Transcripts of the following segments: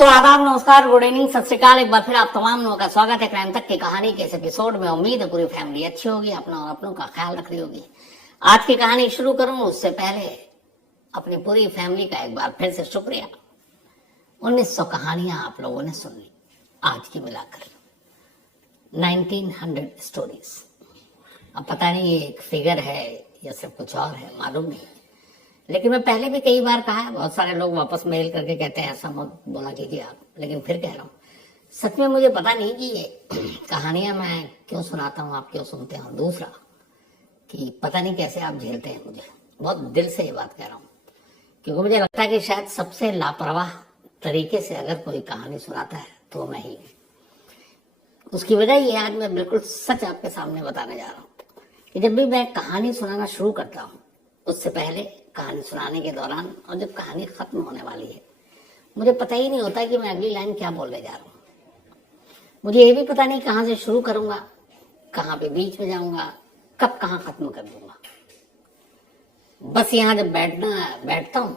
तो आदाब, नमस्कार, गुड इवनिंग, सत श्री अकाल। एक बार फिर आप तमाम लोगों का स्वागत है क्राइम तक की कहानी के इस एपिसोड में। उम्मीद है पूरी फैमिली अच्छी होगी, अपना और अपनों का ख्याल रख रही होगी। आज की कहानी शुरू करूं उससे पहले अपनी पूरी फैमिली का एक बार फिर से शुक्रिया। 1900 कहानियां आप लोगों ने सुन ली, आज की मिलाकर 1900 स्टोरीज। अब पता नहीं ये एक फिगर है या सिर्फ कुछ और है, मालूम नहीं। लेकिन मैं पहले भी कई बार कहा है, बहुत सारे लोग वापस मेल करके कहते हैं ऐसा मत बोला कीजिए आप, लेकिन फिर कह रहा हूँ, सच में मुझे पता नहीं कि ये कहानियां मैं क्यों सुनाता हूँ, आप क्यों सुनते हैं। और दूसरा कि पता नहीं कैसे आप झेलते हैं मुझे। बहुत दिल से ये बात कह रहा हूँ, क्योंकि मुझे लगता है कि शायद सबसे लापरवाह तरीके से अगर कोई कहानी सुनाता है तो मैं ही। उसकी वजह ये आज मैं बिल्कुल सच आपके सामने बताने जा रहा हूँ कि जब भी मैं कहानी सुनाना शुरू करता हूँ, उससे पहले, कहानी सुनाने के दौरान और जब कहानी खत्म होने वाली है, मुझे पता ही नहीं होता कि मैं अगली लाइन क्या बोलने जा रहा हूँ। मुझे ये भी पता नहीं कहाँ से शुरू करूंगा, कहाँ पे बीच में जाऊंगा, कब कहाँ खत्म कर दूंगा। बस यहाँ जब बैठता हूँ,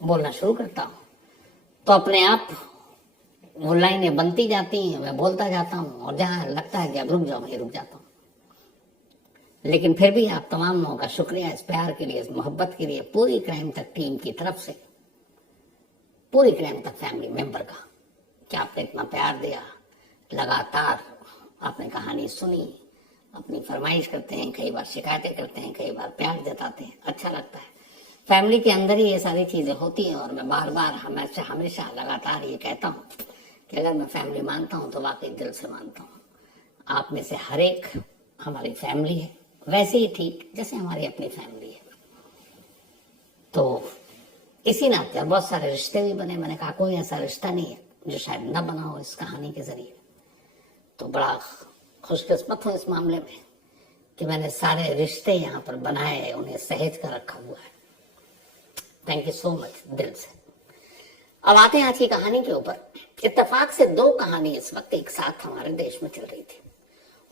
बोलना शुरू करता हूँ, तो अपने आप वो लाइनें बनती जाती हैं, मैं बोलता जाता हूँ, और जहाँ लगता है कि अब रुक जाओ, मैं रुक जाता हूँ। लेकिन फिर भी आप तमाम लोगों का शुक्रिया इस प्यार के लिए, इस मोहब्बत के लिए, पूरी क्राइम तक टीम की तरफ से, पूरी क्राइम तक फैमिली मेंबर का, कि आपने इतना प्यार दिया। लगातार आपने कहानी सुनी, अपनी फरमाइश करते हैं, कई बार शिकायतें करते हैं, कई बार प्यार जताते हैं, अच्छा लगता है। फैमिली के अंदर ही ये सारी चीजें होती हैं। और मैं बार बार हमेशा लगातार ये कहता हूँ कि अगर मैं फैमिली मानता हूँ तो वाकई दिल से मानता हूँ। आप में से हर एक हमारी फैमिली है, वैसे ही ठीक जैसे हमारी अपनी फैमिली है। तो इसी नाते बहुत सारे रिश्ते भी बने। मैंने कहा कोई ऐसा रिश्ता नहीं है जो शायद न बना हो इस कहानी के जरिए। तो बड़ा खुशकिस्मत हूं इस मामले में कि मैंने सारे रिश्ते यहाँ पर बनाए, उन्हें सहेज कर रखा हुआ है। थैंक यू सो मच, दिल से। अब आते हैं आज की कहानी के ऊपर। इत्तेफाक से दो कहानी इस वक्त एक साथ हमारे देश में चल रही थी,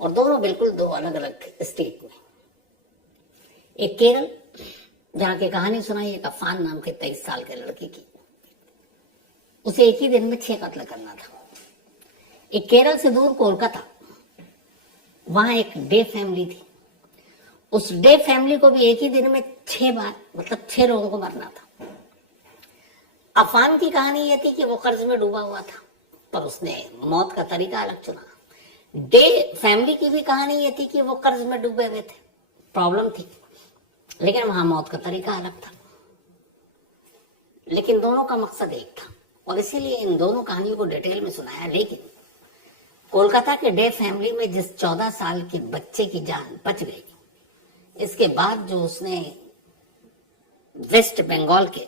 और दोनों बिल्कुल दो अलग अलग स्टेट में। एक केरल, जहां की कहानी सुनाई एक अफान नाम के 23 साल के लड़के की। उसे एक ही दिन में 6 कत्ल करना था। एक केरल से दूर कोलकाता, वहां एक डे फैमिली थी। उस डे फैमिली को भी एक ही दिन में 6 बार, मतलब 6 लोगों को मरना था। अफान की कहानी यह थी कि वो कर्ज में डूबा हुआ था, पर उसने मौत का तरीका अलग चुना। डे फैमिली की भी कहानी ये थी कि वो कर्ज में डूबे हुए थे, प्रॉब्लम थी, लेकिन वहां मौत का तरीका अलग था। लेकिन दोनों का मकसद एक था, और इसीलिए इन दोनों कहानियों को डिटेल में सुनाया। लेकिन कोलकाता के डे फैमिली में जिस 14 साल के बच्चे की जान बच गई, इसके बाद जो उसने वेस्ट बंगाल के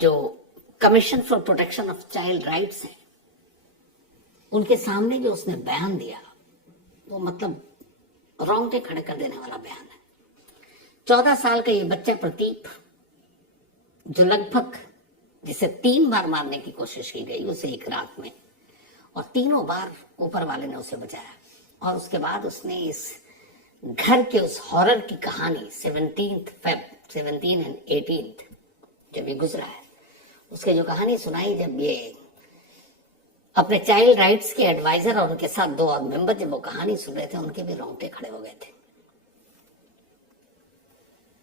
जो commission for protection of child rights हैं, उनके सामने जो उसने बयान दिया, वो मतलब रोंगटे खड़े कर देने वाला बयान है। 14 साल का ये बच्चा प्रदीप, जो लगभग, जिसे 3 बार मारने की कोशिश की गई उसे एक रात में, और तीनों बार ऊपर वाले ने उसे बचाया। और उसके बाद उसने इस घर के उस हॉरर की कहानी 17 एंड 18 जब ये गुजरा है, उसके जो कहानी सुनाई, जब ये अपने चाइल्ड राइट्स के एडवाइजर और उनके साथ 2 और मेंबर जब वो कहानी सुन रहे थे, उनके भी रोंगटे खड़े हो गए थे।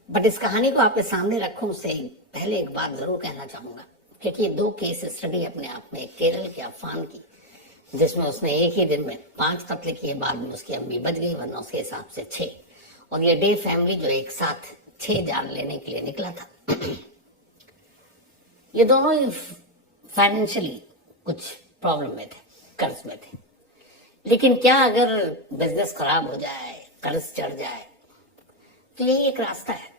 बट इस कहानी को आपके सामने रखूं उससे पहले एक बात जरूर कहना चाहूंगा, क्योंकि ये 2 केस स्टडी अपने आप में, केरल के अफान की, जिसमें उसने एक ही दिन में 5 कत्ल किए, बाद में उसकी अम्मी बच गई, वरना उसके हिसाब से 6, और ये डे फैमिली जो एक साथ 6 जान लेने के लिए निकला था। ये दोनों ही फाइनेंशियली कुछ प्रॉब्लम में थे, कर्ज में थे। लेकिन क्या अगर बिजनेस खराब हो जाए, कर्ज चढ़ जाए, तो यही एक रास्ता है,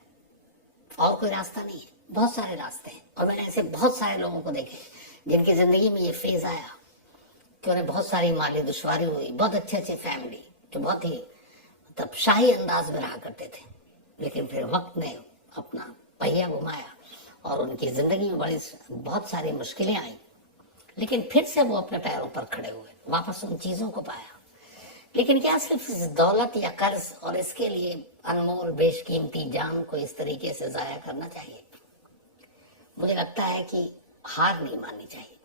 और कोई रास्ता नहीं है। बहुत सारे रास्ते हैं, और मैंने ऐसे बहुत सारे लोगों को देखे जिनकी जिंदगी में ये फेज आया कि उन्हें बहुत सारी माली दुश्वारी हुई। बहुत अच्छे फैमिली जो बहुत ही मतलब शाही अंदाज में रहा करते थे, लेकिन फिर वक्त ने अपना पहिया घुमाया और उनकी जिंदगी में बहुत सारी मुश्किलें आई, लेकिन फिर से वो अपने पैरों पर खड़े हुए, वापस उन चीजों को पाया। लेकिन क्या सिर्फ इस दौलत या कर्ज और इसके लिए अनमोल बेशकीमती जान को इस तरीके से जाया करना चाहिए? मुझे लगता है कि हार नहीं माननी चाहिए।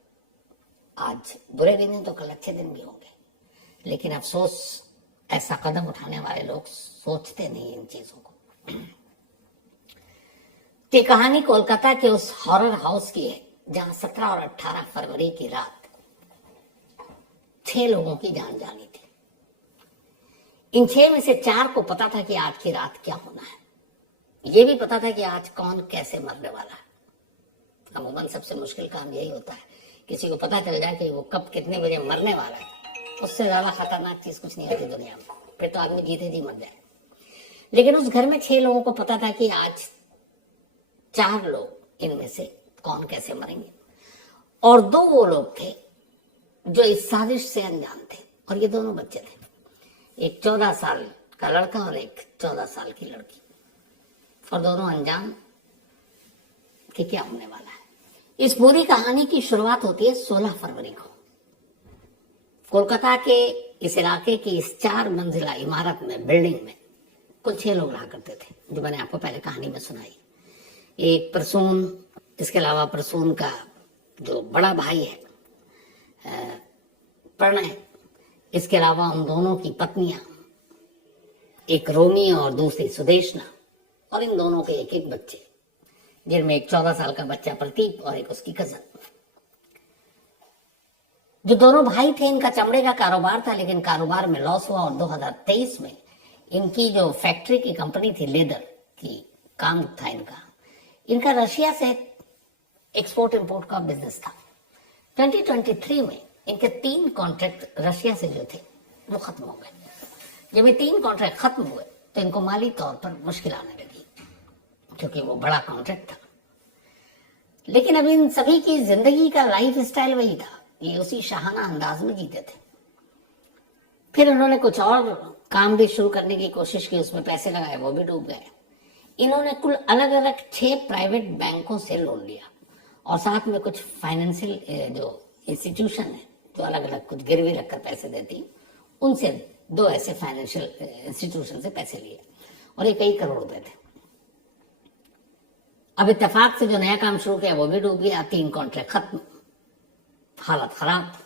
आज बुरे दिन हैं तो कल अच्छे दिन भी होंगे, लेकिन अफसोस ऐसा कदम उठाने वाले लोग सोचते नहीं इन चीजों को। ये कहानी कोलकाता के उस हॉरर हाउस की है जहां 17 और 18 फरवरी की रात 6 लोगों की जान जानी थी। इन 6 में से 4 को पता था कि आज की रात क्या होना है। ये भी पता था कि आज कौन कैसे मरने वाला है। अमूमन सबसे मुश्किल काम यही होता है, किसी को पता चल जाए कि वो कब कितने बजे मरने वाला है। उससे ज्यादा खतरनाक चीज कुछ नहीं होती दुनिया में, फिर तो आदमी जीते जी मर जाए। लेकिन उस घर में 6 लोगों को पता था कि आज 4 लोग इनमें से कौन कैसे मरेंगे, और 2 वो लोग थे जो इस साजिश से अनजान थे, और ये दोनों बच्चे थे। एक 14 साल का लड़का और एक 14 साल की लड़की, और दोनों अनजान कि क्या होने वाला है। इस पूरी कहानी की शुरुआत होती है 16 फरवरी को। कोलकाता के इस इलाके की इस 4 मंजिला इमारत में, बिल्डिंग में कुल 6 लोग रहा करते थे, जो मैंने आपको पहले कहानी में सुनाई। एक प्रसून, इसके अलावा प्रसून का जो बड़ा भाई है प्रणय, इसके अलावा उन दोनों की पत्नियां, एक रोमी और दूसरी सुदेशना, और इन दोनों के एक एक बच्चे, जिनमें एक 14 साल का बच्चा प्रतीक और एक उसकी कजन। जो दोनों भाई थे इनका चमड़े का कारोबार था, लेकिन कारोबार में लॉस हुआ, और 2023 में इनकी जो फैक्ट्री की कंपनी थी, लेदर की काम था इनका रशिया से एक्सपोर्ट इंपोर्ट का बिजनेस था। 2023 में इनके 3 कॉन्ट्रैक्ट रशिया से जो थे वो खत्म हो गए। जब ये 3 कॉन्ट्रैक्ट खत्म हुए तो इनको माली तौर पर मुश्किल आने लगी, क्योंकि वो बड़ा कॉन्ट्रैक्ट था। लेकिन अब इन सभी की जिंदगी का लाइफ स्टाइल वही था, ये उसी शाहाना अंदाज में जीते थे। फिर उन्होंने कुछ और काम भी शुरू करने की कोशिश की, उसमें पैसे लगाए, वो भी डूब गए। इन्होंने कुल अलग अलग 6 प्राइवेट बैंकों से लोन लिया, और साथ में कुछ फाइनेंशियल जो इंस्टीट्यूशन है जो अलग अलग कुछ गिरवी रखकर पैसे देती, उनसे 2 ऐसे फाइनेंशियल इंस्टीट्यूशन से पैसे लिए, और ये कई करोड़ रुपए थे। अब इत्तेफाक से जो नया काम शुरू किया वो भी डूब गया, 3 कॉन्ट्रैक्ट खत्म, हालत खराब।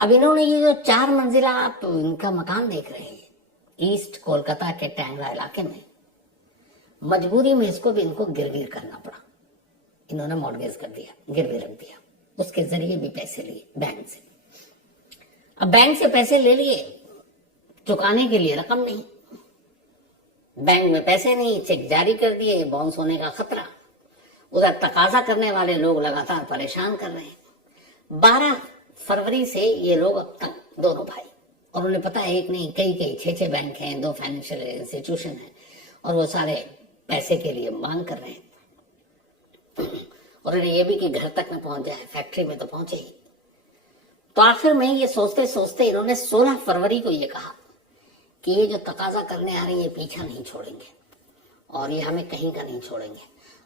अब इन्होंने ये जो 4 मंजिला आप इनका मकान देख रहे हैं ईस्ट कोलकाता के टैंगरा इलाके में, मजबूरी में इसको भी इनको गिरवी करना पड़ा। इन्होंने मॉर्गेज कर दिया, गिरवी रख दिया, उसके जरिए भी पैसे लिए बैंक से। अब बैंक से पैसे ले लिए, चुकाने के लिए रकम नहीं, बैंक में पैसे नहीं, चेक जारी कर दिए, बाउंस होने का खतरा। उधर तकाजा करने वाले लोग लगातार परेशान कर रहे हैं। 12 फरवरी से ये लोग अब तक, दोनों भाई, और उन्हें पता है एक नहीं कई 6 बैंक हैं, 2 फाइनेंशियल इंस्टीट्यूशन हैं, और वो सारे पैसे के लिए मांग कर रहे हैं। और उन्हें ये भी कि घर तक न पहुंच जाए, फैक्ट्री में तो पहुंचे ही। तो आखिर में ये सोचते सोचते इन्होंने 16 फरवरी को ये कहा कि ये जो तकाजा करने आ रही है ये पीछा नहीं छोड़ेंगे, और ये हमें कहीं का नहीं छोड़ेंगे,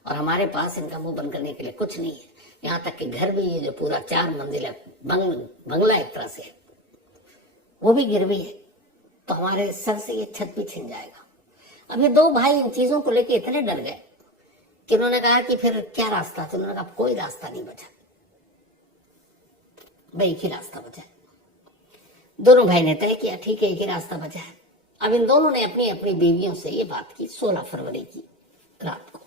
और हमारे पास इनका मुंह बंद करने के लिए कुछ नहीं है। यहाँ तक कि घर भी, ये जो पूरा 4 मंजिला बंगला एक तरह से है, वो भी गिरवी है, तो हमारे सर से ये छत भी छिन जाएगा। अब ये 2 भाई इन चीजों को लेके इतने डर गए कि उन्होंने कहा कि फिर क्या रास्ता। तो उन्होंने कहा कोई रास्ता नहीं बचा, भाई एक ही रास्ता बचा है। दोनों भाई ने तय किया ठीक है एक ही रास्ता बचा है। अब इन दोनों ने अपनी अपनी बीवियों से ये बात की 16 फरवरी की रात को।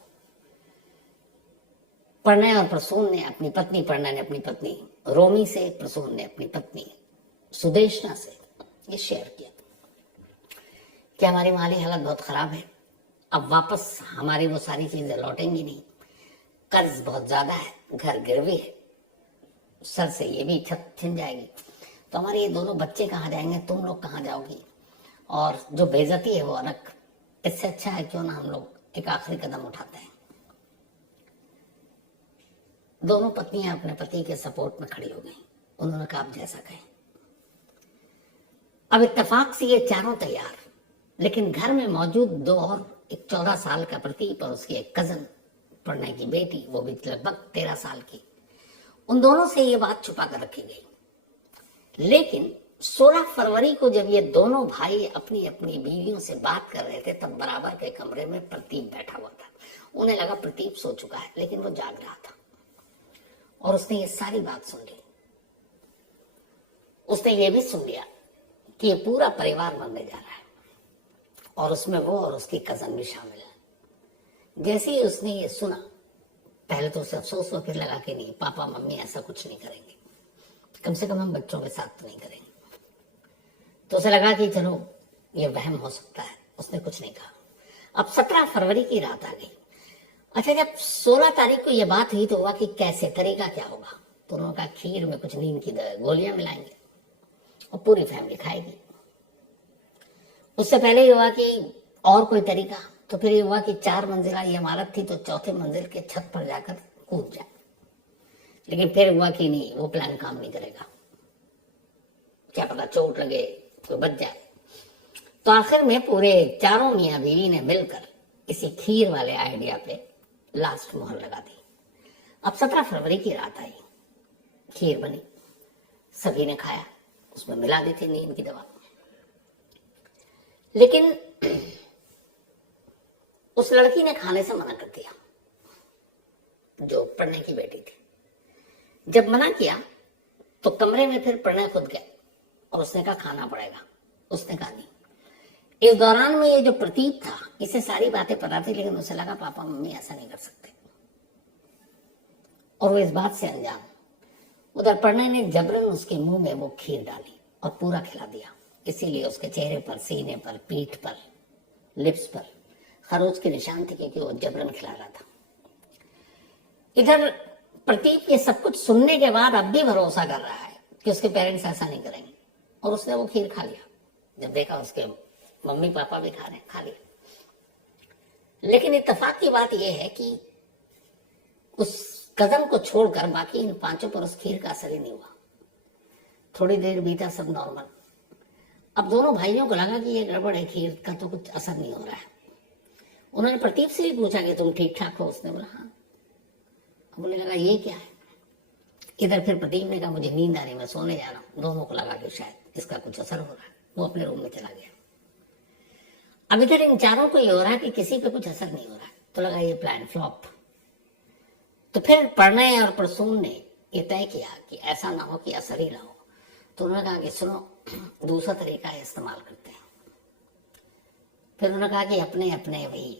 प्रणय और प्रसून ने अपनी पत्नी, प्रणय ने अपनी पत्नी रोमी से, प्रसून ने अपनी पत्नी सुदेशना से ये शेयर किया कि हमारी माली हालत बहुत खराब है, अब वापस हमारी वो सारी चीजें लौटेंगी नहीं, कर्ज बहुत ज्यादा है, घर गिरवी है, सर से ये भी छत छिन जाएगी, तो हमारे ये दोनों बच्चे कहाँ जाएंगे, तुम लोग कहाँ जाओगी, और जो बेइज्जती है वो अलग। इससे अच्छा है क्यों ना हम लोग एक आखिरी कदम उठाते हैं। दोनों पत्नियां अपने पति के सपोर्ट में खड़ी हो गई। उन्होंने कहा आप जैसा कहें। अब इत्तेफाक से ये चारों तैयार, लेकिन घर में मौजूद 2 और, एक 14 साल का प्रतीक और उसकी एक कजन प्रणय की बेटी, वो भी लगभग 13 साल की, उन दोनों से ये बात छुपा कर रखी गई। लेकिन 16 फरवरी को जब ये दोनों भाई अपनी अपनी बीवियों से बात कर रहे थे, तब बराबर के कमरे में प्रतीक बैठा हुआ था। उन्हें लगा प्रतीक सो चुका है, लेकिन वो जाग रहा था, और उसने ये सारी बात सुन ली। उसने ये भी सुन लिया कि ये पूरा परिवार मरने जा रहा है और उसमें वो और उसकी कजन भी शामिल है। जैसे ही उसने ये सुना, पहले तो उसे अफसोस हुआ, फिर लगा कि नहीं, पापा मम्मी ऐसा कुछ नहीं करेंगे, कम से कम हम बच्चों के साथ तो नहीं करेंगे। तो उसे लगा कि चलो ये वहम हो सकता है, उसने कुछ नहीं कहा। अब 17 फरवरी की रात आ गई। अच्छा, जब 16 तारीख को ये बात हुई तो हुआ कि कैसे, तरीका क्या होगा। तो उन्होंने कहा खीर में कुछ नींद की गोलियां मिलाएंगे और पूरी फैमिली खाएगी। उससे पहले ये हुआ कि और कोई तरीका, तो फिर ये हुआ कि 4 मंजिला ये इमारत थी तो चौथे मंजिल के छत पर जाकर कूद जाए। लेकिन फिर हुआ कि नहीं, वो प्लान काम नहीं करेगा, क्या पता चोट लगे तो बच जाए। तो आखिर में पूरे चारों मियां बीवी ने मिलकर इसी खीर वाले आइडिया पे लास्ट मोहर लगा दी। अब 17 फरवरी की रात आई, खीर बनी, सभी ने खाया, उसमें मिला दी थी नींद की दवा। लेकिन उस लड़की ने खाने से मना कर दिया, जो पढ़ने की बेटी थी। जब मना किया तो कमरे में फिर पढ़ने खुद गए और उसने कहा खाना पड़ेगा। उसने कहा नहीं। इस दौरान में ये जो प्रतीक था, इसे सारी बातें पता थी, लेकिन उसे लगा पापा मम्मी ऐसा नहीं कर सकते और वो इस बात से अनजान। उधर पढ़ने ने जबरन उसके मुंह में वो खीर डाली और पूरा खिला दिया। इसीलिए उसके चेहरे पर, सीने पर, पीठ पर, लिप्स पर खरोच के निशान थे, क्योंकि वो जबरन खिला रहा था। इधर प्रतीक ये सब कुछ सुनने के बाद अब भी भरोसा कर रहा है कि उसके पेरेंट्स ऐसा नहीं करेंगे, और उसने वो खीर खा लिया। जब देखा उसके मम्मी पापा भी खा रहे हैं, खा लिया। लेकिन इत्तेफाक की बात यह है कि उस कदम को छोड़कर बाकी इन 5 पर उस खीर का असर ही नहीं हुआ। थोड़ी देर बीता, सब नॉर्मल। अब दोनों भाइयों को लगा कि ये गड़बड़ है, खीर का तो कुछ असर नहीं हो रहा है। उन्होंने प्रतीक से भी पूछा कि तुम ठीक ठाक हो। उसने बोला हाँ। अब उन्हें लगा ये क्या है। इधर फिर प्रतीक ने कहा मुझे नींद आ रही, मैं सोने जा रहा हूं। दोनों को लगा कि शायद इसका कुछ असर हो रहा है, वो अपने रूम में चला गया। अब इधर इन चारों को ये हो रहा है कि किसी पे कुछ असर नहीं हो रहा है, तो लगा ये प्लान फ्लॉप। तो फिर प्रणय और प्रसून ने ये तय किया कि ऐसा ना हो कि असर ही ना हो। तो उन्होंने कहा कि सुनो, दूसरा तरीका इस्तेमाल करते हैं। फिर उन्होंने कहा कि अपने अपने वही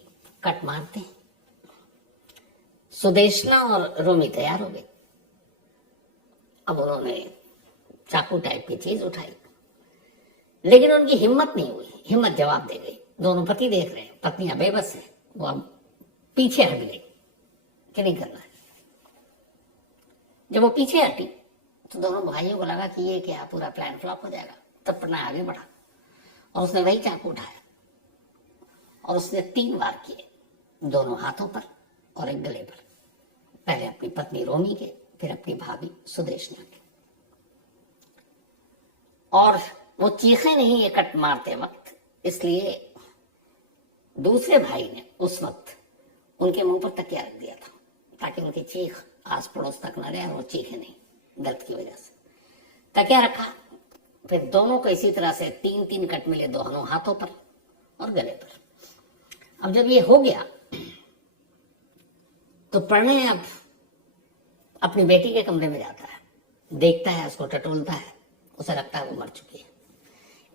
कट मारते हैं। सुदेशना और रोमी तैयार हो गए। अब उन्होंने चाकू टाइप की चीज उठाई, लेकिन उनकी हिम्मत नहीं हुई। हिम्मत जवाब दे गई। दोनों पति देख रहे हैं, पत्नियां बेबस है, वो अब पीछे हट गई कि नहीं करना है। जब वो पीछे हटी तो दोनों भाइयों को लगा कि ये क्या, पूरा प्लान फ्लॉप हो जाएगा। तब प्रणय आगे बढ़ा और उसने वही चाकू उठाया और उसने 3 वार किए, दोनों हाथों पर और एक गले पर। पहले अपनी पत्नी रोमी के, फिर अपनी भाभी सुदेशना के। और वो चीखे नहीं ये कट मारते वक्त, इसलिए दूसरे भाई ने उस वक्त उनके मुंह पर तकिया रख दिया था, ताकि उनकी चीख आस पड़ोस तक न रहे और वो चीखे नहीं दर्द की वजह से। तकिया रखा, फिर दोनों को इसी तरह से 3-3 कट मिले, दोनों हाथों पर और गले पर। अब जब ये हो गया तो प्रणय अब अपनी बेटी के कमरे में जाता है, देखता है, उसको टटोलता है, उसे लगता है वो मर चुकी है।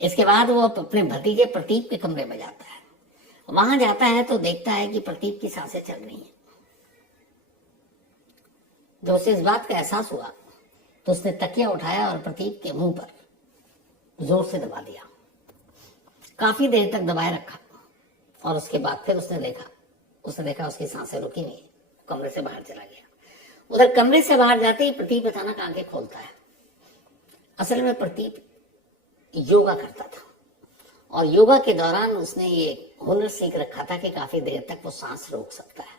इसके बाद वो अपने भतीजे प्रतीक के कमरे में जाता है। वहां जाता है तो देखता है कि प्रतीक की सांसें चल रही हैं। जब उसे इस बात का एहसास हुआ तो उसने तकिया उठाया और प्रतीक के मुंह पर जोर से दबा दिया। काफी देर तक दबाए रखा और उसके बाद फिर उसने देखा उसकी सांसें रुकी नहीं, कमरे से बाहर चला गया। उधर कमरे से बाहर जाते ही प्रतीक अचानक आंखें खोलता है। असल में प्रतीक योगा करता था और योगा के दौरान उसने ये हुनर सीख रखा था कि काफी देर तक वो सांस रोक सकता है।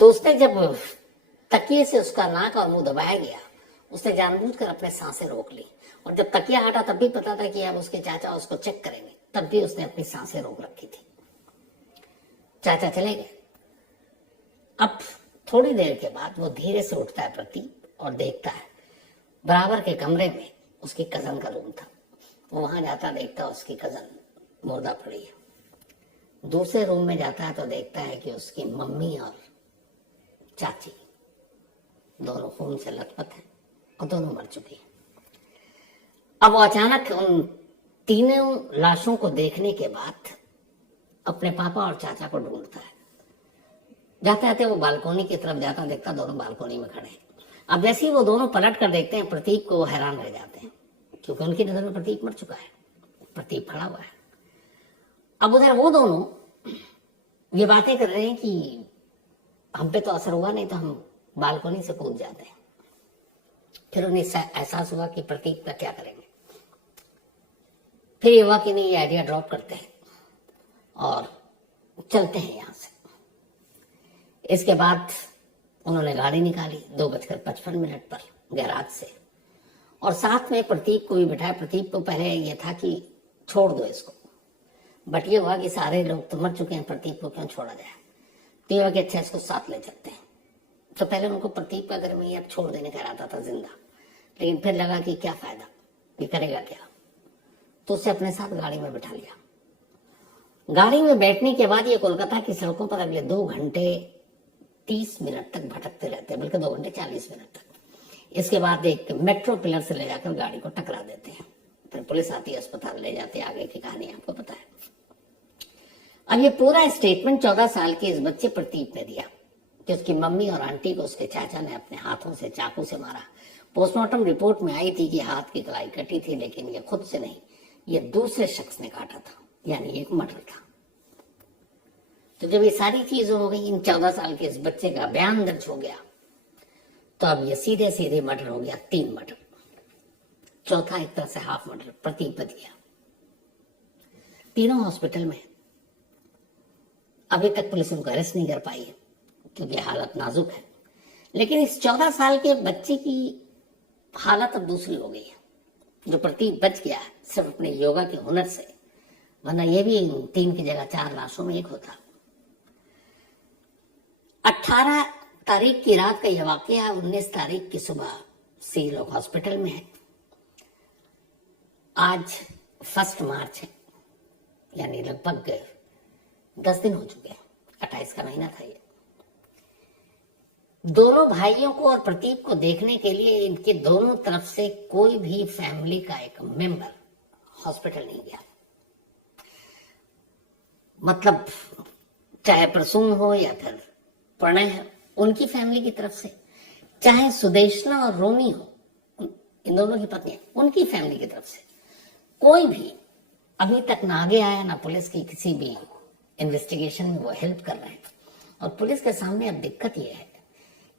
तो उसने जब तकिए से उसका नाक और मुंह दबाया गया, उसने जानबूझकर अपने सांसें रोक ली। और जब तकिया हटा तब भी पता था कि अब उसके चाचा उसको चेक करेंगे, तब भी उसने अपनी सांसें रोक रखी थी। चाचा चले गए। अब थोड़ी देर के बाद वो धीरे से उठता है प्रतीक और देखता है बराबर के कमरे में उसकी कजन का रूम था। वो वहां जाता, देखता उसकी कजन मुर्दा पड़ी है। दूसरे रूम में जाता है तो देखता है कि उसकी मम्मी और चाची दोनों खून से लथपथ हैं और दोनों मर चुकी हैं। अब वो अचानक उन तीनों लाशों को देखने के बाद अपने पापा और चाचा को ढूंढता है। जाते जाते वो बालकोनी की तरफ जाता, देखता दोनों बालकोनी में खड़े हैं। अब जैसे ही वो दोनों पलट कर देखते हैं प्रतीक को, वो हैरान रह जाते हैं, क्योंकि उनकी नजर में प्रतीक मर चुका है, प्रतीक खड़ा हुआ है। अब उधर वो दोनों ये बातें कर रहे हैं कि हम पे तो असर हुआ नहीं, तो हम बालकोनी से कूद जाते हैं। फिर उन्हें एहसास हुआ कि प्रतीक का क्या करेंगे। फिर ये हुआ कि नहीं, ये आइडिया ड्रॉप करते हैं और चलते हैं यहां से। इसके बाद उन्होंने गाड़ी निकाली 2:55 पर गैराज से, और साथ में प्रतीक को भी बिठाया। प्रतीक को पहले ये था कि छोड़ दो इसको, बट ये हुआ कि सारे लोग तो मर चुके हैं, प्रतीक को क्यों छोड़ा जाए। तो ये हुआ कि अच्छा इसको साथ ले चलते हैं। तो पहले उनको प्रतीक का घर में अब छोड़ देने का इरादा था जिंदा, लेकिन फिर लगा कि क्या फायदा, ये करेगा क्या, तो उसे अपने साथ गाड़ी में बिठा लिया। गाड़ी में बैठने के बाद ये कोलकाता की सड़कों पर अगले 2 घंटे 30 मिनट तक भटकते रहते हैं, बल्कि 2 घंटे 40 मिनट तक। इसके बाद एक मेट्रो पिलर से ले जाकर गाड़ी को टकरा देते हैं। फिर पुलिस आती है, अस्पताल ले जाते हैं। आगे की कहानी आपको पता है। अब ये पूरा स्टेटमेंट 14 साल के इस बच्चे प्रतीक ने दिया कि उसकी मम्मी और आंटी को उसके चाचा ने अपने हाथों से चाकू से मारा। पोस्टमार्टम रिपोर्ट में आई थी कि हाथ की कलाई कटी थी, लेकिन ये खुद से नहीं, ये दूसरे शख्स ने काटा था, यानी एक मर्डर था। तो जब ये सारी चीजें हो गई, इन 14 साल के इस बच्चे का बयान दर्ज हो गया, तो अब ये सीधे सीधे मर्डर हो गया, 3 मर्डर। चौथा एक तरह से हाफ मर्डर, प्रतीक बच गया। तीनों हॉस्पिटल में। अभी तक पुलिस उनको अरेस्ट नहीं कर पाई है, क्योंकि हालत नाजुक है। लेकिन इस 14 साल के बच्चे की हालत अब दूसरी हो गई है। जो प्रतीक बच गया है सिर्फ अपने योगा के हुनर से, वरना ये भी 3 की जगह 4 लाशों में एक होता। 18 तारीख की रात का यह वाकया 19 तारीख की सुबह से लोग हॉस्पिटल में है। आज 1 मार्च है, यानी लगभग 10 दिन हो चुके हैं। 28 का महीना था ये। दोनों भाइयों को और प्रतीक को देखने के लिए इनके दोनों तरफ से कोई भी फैमिली का एक मेंबर हॉस्पिटल नहीं गया। मतलब चाहे प्रसून हो या फिर प्रणय है, उनकी फैमिली की तरफ से, चाहे सुदेशना और रोमी हो, इन दोनों की पत्नी, उनकी फैमिली की तरफ से कोई भी अभी तक ना आगे आया, ना पुलिस की किसी भी इन्वेस्टिगेशन में वो हेल्प कर रहे हैं। और पुलिस के सामने अब दिक्कत यह है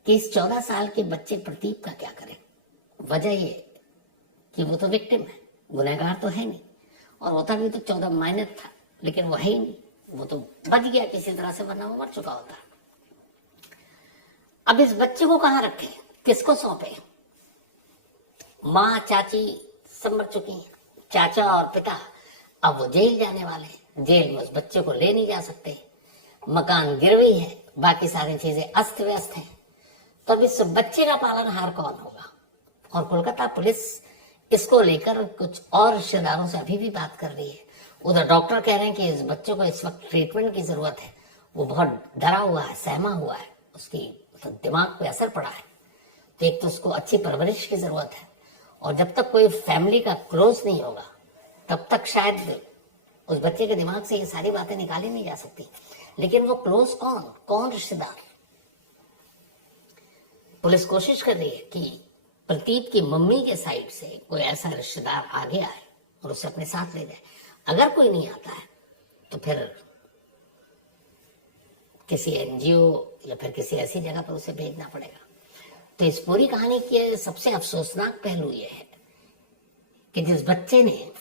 कि इस 14 साल के बच्चे प्रतीक का क्या करें। वजह ये कि वो तो विक्टिम है, गुनहगार तो है नहीं, और होता भी तो 14 माइनर था, लेकिन वो है ही नहीं, वो तो बच गया किसी तरह से, वरना वो मर चुका होता। अब इस बच्चे को कहां रखे, किसको सौंपे। माँ चाची सब मर चुकी हैं, चाचा और पिता अब वो जेल जाने वाले हैं। जेल में उस बच्चे को ले नहीं जा सकते, मकान गिरवी है, बाकी सारी चीजें अस्त व्यस्त हैं। तो अब इस बच्चे का पालनहार कौन होगा। और कोलकाता पुलिस इसको लेकर कुछ और रिश्तेदारों से अभी भी बात कर रही है। उधर डॉक्टर कह रहे हैं कि इस बच्चे को इस वक्त ट्रीटमेंट की जरूरत है, वो बहुत डरा हुआ है, सहमा हुआ है, उसकी तो दिमाग पे असर पड़ा है। तो एक तो उसको अच्छी परवरिश की जरूरत है, और जब तक कोई फैमिली का क्लोज नहीं होगा तब तक शायद उस बच्चे के दिमाग से ये सारी बातें निकाली नहीं जा सकती। लेकिन वो क्लोज कौन रिश्तेदार। पुलिस कोशिश कर रही है कि प्रतीक की मम्मी के साइड से कोई ऐसा रिश्तेदार आगे आए और उसे अपने साथ ले जाए। अगर कोई नहीं आता है तो फिर किसी एनजीओ या फिर किसी ऐसी जगह पर उसे भेजना पड़ेगा। तो इस पूरी कहानी के सबसे अफसोसनाक पहलू यह है कि जिस बच्चे ने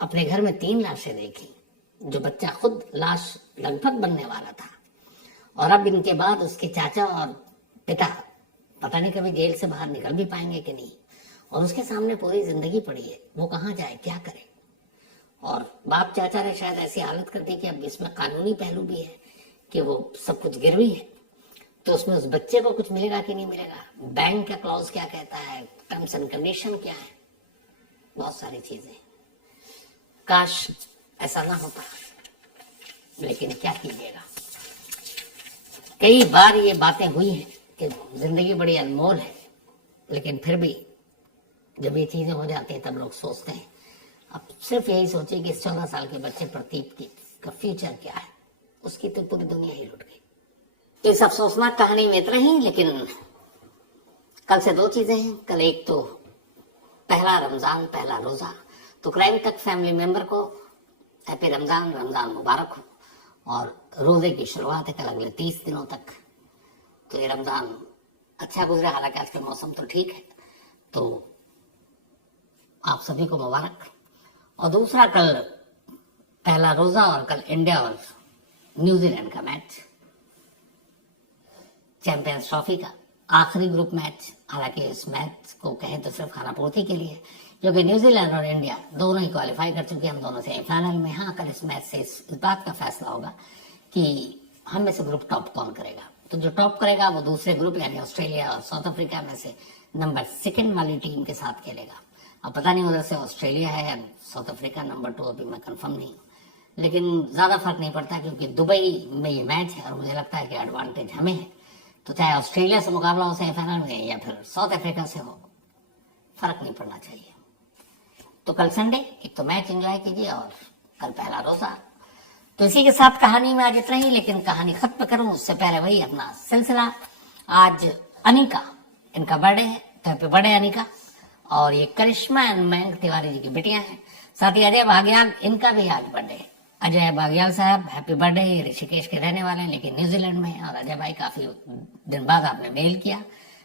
अपने घर में 3 लाशें देखी, जो बच्चा खुद लाश लगभग बनने वाला था, और अब इनके बाद उसके चाचा और पिता पता नहीं कभी जेल से बाहर निकल भी पाएंगे कि नहीं, और उसके सामने पूरी जिंदगी पड़ी है, वो कहाँ जाए, क्या करे। और बाप चाचा ने शायद ऐसी हालत कर दी कि अब इसमें कानूनी पहलू भी है कि वो सब कुछ गिरवी है, तो उसमें उस बच्चे को कुछ मिलेगा कि नहीं मिलेगा, बैंक का क्लॉज क्या कहता है, टर्म्स एंड कंडीशन क्या है, बहुत सारी चीजें। काश ऐसा ना होता, लेकिन क्या कीजिएगा। कई बार ये बातें हुई हैं कि जिंदगी बड़ी अनमोल है, लेकिन फिर भी जब ये चीजें हो जाती हैं तब लोग सोचते हैं। अब सिर्फ यही सोचिए कि इस 14 साल के बच्चे प्रदीप का फ्यूचर क्या है, उसकी तो पूरी दुनिया ही लुट गई। तो ये सब सोचना कहानी में इतना ही। लेकिन कल से 2 चीजें हैं। कल एक तो पहला रमजान, पहला रोजा, तो क्राइम तक फैमिली मेंबर को हैप्पी रमजान, रमजान मुबारक हो। और रोजे की शुरुआत है कल अगले 30 दिनों तक। तो ये रमजान अच्छा गुजरा, हालांकि आज का मौसम तो ठीक है, तो आप सभी को मुबारक। और दूसरा, कल पहला रोजा और कल इंडिया और न्यूजीलैंड का मैच, चैंपियंस ट्रॉफी का आखिरी ग्रुप मैच। हालांकि इस मैच को कहें तो सिर्फ खानापूर्ति के लिए, क्योंकि न्यूजीलैंड और इंडिया दोनों ही क्वालिफाई कर चुके हैं, हम दोनों सेमीफाइनल में। हाँ, कल इस मैच से इस बात का फैसला होगा कि हम में से ग्रुप टॉप कौन करेगा। तो जो टॉप करेगा वो दूसरे ग्रुप यानी ऑस्ट्रेलिया और साउथ अफ्रीका में से नंबर 2 वाली टीम के साथ खेलेगा। अब पता नहीं उधर से ऑस्ट्रेलिया है या साउथ अफ्रीका नंबर 2, अभी मैं कंफर्म नहीं हूँ, लेकिन ज्यादा फर्क नहीं पड़ता क्योंकि दुबई में ये मैच है और मुझे लगता है कि एडवांटेज हमें है। तो चाहे ऑस्ट्रेलिया से मुकाबला हो सेमीफाइनल में या फिर साउथ अफ्रीका से हो, फर्क नहीं पड़ना चाहिए। तो कल संडे एक तो मैच एंजॉय कीजिए और कल पहला रोजा। तो इसी के साथ कहानी में आज इतना ही। लेकिन कहानी खत्म करूं उससे पहले वही अपना सिलसिला। आज अनिका, इनका बर्थडे है, तो हैप्पी बर्थडे अनिका। और ये करिश्मा एंड मयंक तिवारी जी की बेटियां हैं। साथ ही अजय बागियाल, इनका भी आज बर्थडे है। अजय बागियाल साहब हैप्पी बर्थडे। ये ऋषिकेश के रहने वाले हैं लेकिन न्यूजीलैंड में है। और अजय भाई काफी दिन बाद आपने मेल किया,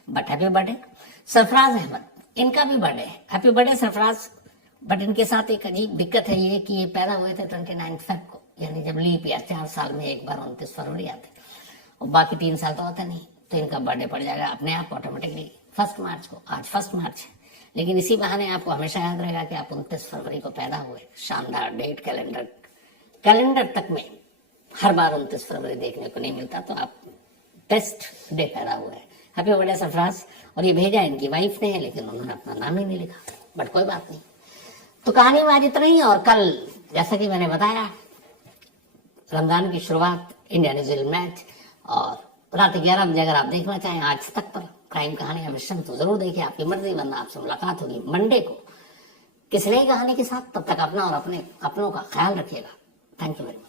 but happy birthday. Sarfaraz Ahmed, इनका भी बर्थडे है, हैप्पी बर्थडे सरफराज। बट इनके साथ एक अजीब दिक्कत है ये कि ये पैदा हुए थे 29 फेब को, यानी जब लीप ईयर 4 साल में एक बार 29 फरवरी आते और बाकी 3 साल तो होता नहीं। तो इनका बर्थडे पड़ जाएगा अपने आप ऑटोमेटिकली 1 मार्च को। आज 1 मार्च है, लेकिन इसी बहाने आपको हमेशा याद रहेगा कि आप 29 फरवरी को पैदा हुए। शानदार डेट, कैलेंडर तक में हर बार 29 फरवरी देखने को नहीं मिलता, तो आप बेस्ट डे पैदा हुए हैं। Happy birthday Sarfaraz. और ये भेजा इनकी वाइफ ने है, लेकिन उन्होंने अपना नाम ही नहीं लिखा, बट कोई बात नहीं। तो कहानी में आज इतना ही। और कल जैसा कि मैंने बताया, रमजान की शुरुआत, इंडिया न्यूजीलैंड मैच, और रात 11 बजे अगर आप देखना चाहें आज तक पर क्राइम कहानी का मिश्रण, तो जरूर देखिए, आपकी मर्जी। वरना आपसे मुलाकात होगी मंडे को किसी नई कहानी के साथ। तब तक अपना और अपनों का ख्याल रखिएगा। Thank you very much.